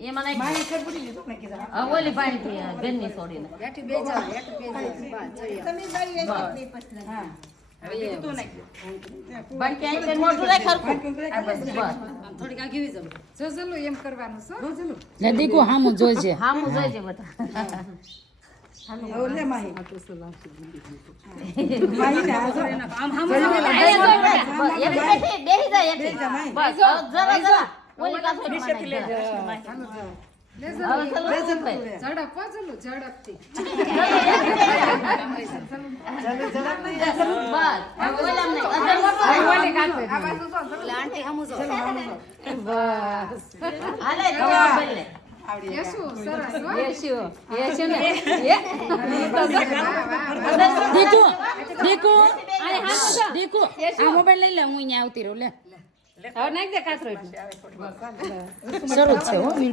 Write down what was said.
એમાં નાખી ઓલી પાણી થી ઘરની છોડીને મોટું રાખ હરખું. થોડીક આ ઘીવી જાવ જો જલું એમ કરવાનું છે લે દીકુ હામું જોઈજે. હામું જોઈજે બધા. ઓલે માહી આમ હામું બેહી જાય એક બસ જરા જરા ઓલી કાથે ઝડપ જલું ઝડપથી આંટી હામું જો હાલે જવાબ બોલે યશુ સરસ હો યશુ ને દીકુ દીકુ દીકુ આ મોબાઈલ લઈ લે હું અહીંયા આવતી રહું લે. હવે નાખ દે કાતરો એટલું. શરૂ જ છે હો વિડિયો.